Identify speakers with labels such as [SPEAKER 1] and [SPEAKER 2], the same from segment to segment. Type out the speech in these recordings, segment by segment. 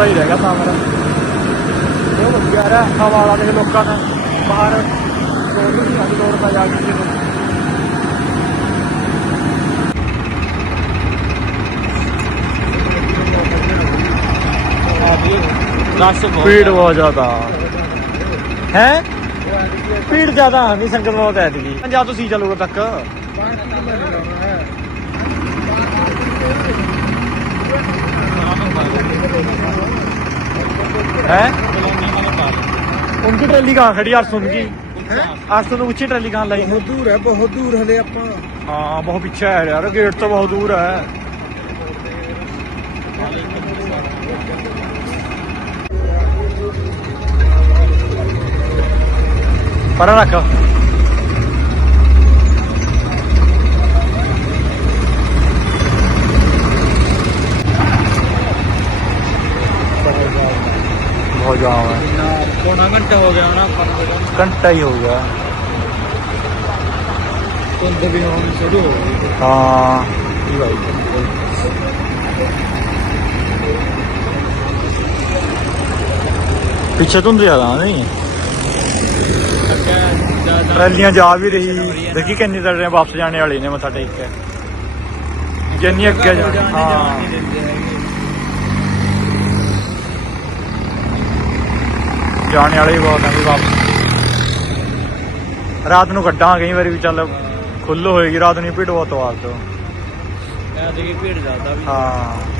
[SPEAKER 1] ਥੋੜਾ ਹੀ ਰਹਿ ਗਿਆ ਸਾਮਰ ਇਹ ਉਹ ਗਿਆਰਾ ਹਵਾਲਾ ਦੇ ਲੋਕਾਂ ਨੇ ਬਾਹਰ ਸੋਨੂ ਦੀ ਅੱਜ ਦੌੜ ਪਾ ਜਾ ਕੇ ਜੀ भीड़ बहुत ज्यादा है भीड़ ज्यादा आ गई संगत बहुत ऐसी जा तो चलोगे तक भाई है उनकी ट्रैली कहाँ खड़ी यार सुन की आज तो उच्ची ट्रैली कहाँ लाई
[SPEAKER 2] बहुत दूर है बहुत दूर है
[SPEAKER 1] हाँ बहुत पीछे है यार गेट तो बहुत दूर है पर रख हो जाओ
[SPEAKER 3] घंटा हो गया ना
[SPEAKER 1] घंटा ही हो गया हाँ पीछे धुंध ज्यादा नहीं ट्रालियां जा भी रही देखी कि वापस जाने वाली ने मत टेक जनी अगे जा हाँ ਜਾਣੇ ਵਾਲੇ ਹੀ ਬਹੁਤ ਆ ਵੀ ਬਾਪ ਰਾਤ ਨੂੰ ਗੱਡਾਂ ਕਈ ਵਾਰੀ ਵੀ ਚੱਲ ਖੁੱਲ ਹੋਏਗੀ ਰਾਤ ਨੂੰ ਹੀ ਬਹੁਤ ਆਵਾਜ਼ ਤੋਂ
[SPEAKER 3] ਐ ਦੇਖੀ ਭੀੜ ਜਾਂਦਾ ਵੀ
[SPEAKER 1] ਹਾਂ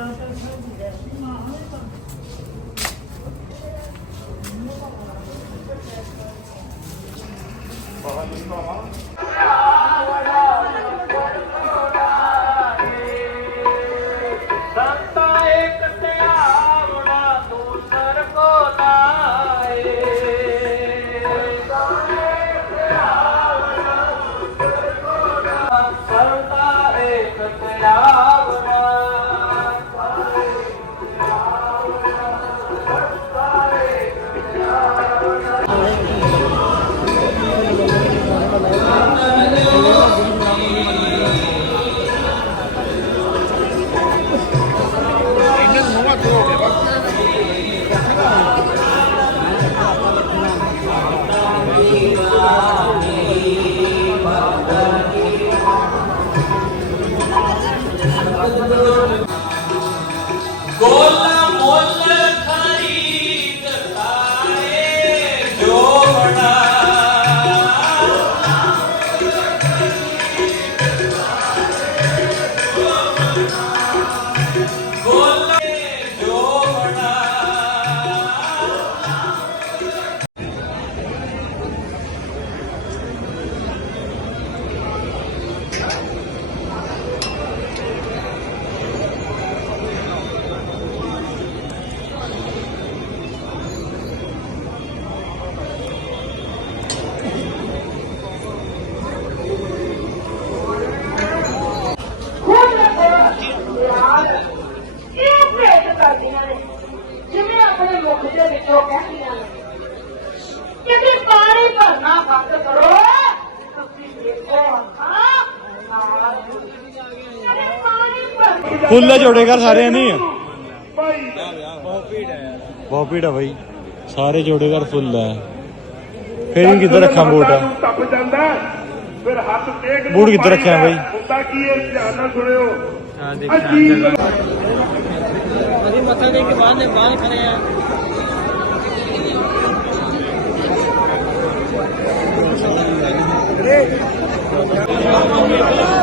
[SPEAKER 1] 大家好，今天。我们。अपने पानी जोड़े घर सारे है नहीं है बहुत भीड है भाई सारे जोड़े कर फुल है फिर भी कि रखा बूट बूट किधर रखे भाई मतलब है कि बाद में बाल खड़े हैं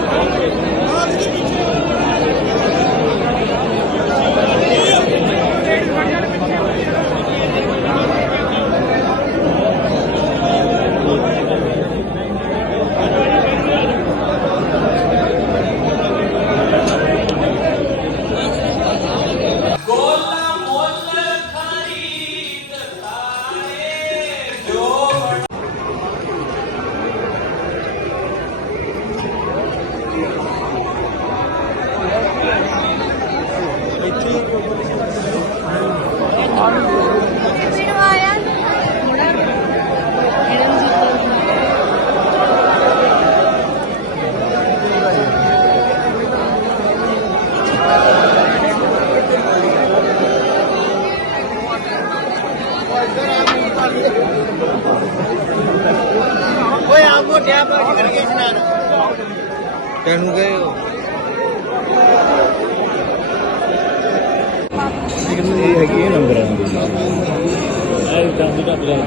[SPEAKER 1] चांदी का प्लेन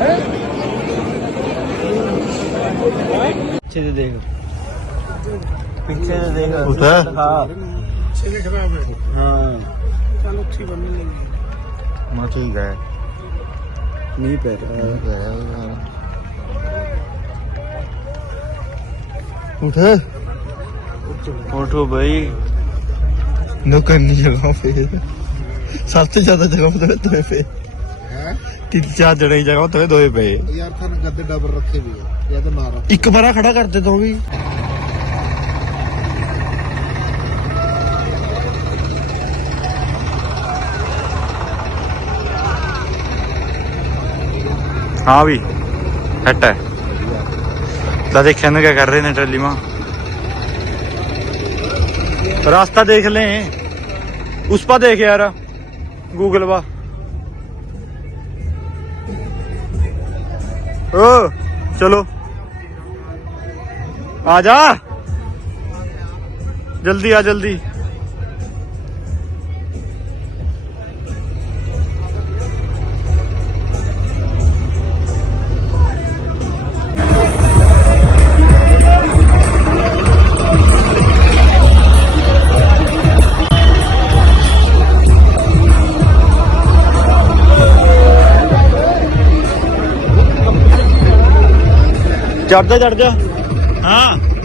[SPEAKER 1] है पीछे से देखो पीछे से देखो हां
[SPEAKER 2] चले खराब है
[SPEAKER 1] हां चलो अच्छी बननी लगी मां ठीक है नहीं पे रहा है यार उठो उठो भाई ਨੋ ਨਹੀਂ ਜਗਾ ਫੇ ਸਭ ਤੋਂ ਜ਼ਿਆਦਾ ਜਗਾ ਉਹਦੇ ਵਿੱਚ ਫੇ ਹੈ ਤਿੰਨ ਚਾਰ ਜੜੇ ਜਗਾ ਉੱਥੇ ਦੋਏ ਪਏ
[SPEAKER 2] ਯਾਰ ਤਾਂ ਗੱਦੇ ਡਬਰ ਰੱਖੇ ਵੀ ਆ
[SPEAKER 1] ਤੇ ਮਾਰਾ ਇੱਕ ਬਾਰਾ ਖੜਾ ਕਰ ਦੇ ਦੋ ਵੀ ਹਾਂ ਵੀ ਹਟਾ ਤਾਂ ਦੇਖਿਆ ਨਾ ਕੀ ਕਰ ਰਹੇ ਨੇ ਟੱਲੀ ਮਾਂ रास्ता देख ले उस पर देख यार गूगल पा ओ चलो आ जा जल्दी आ जल्दी ਚੜ ਜਾ ਚੜ ਜਾ ਹਾਂ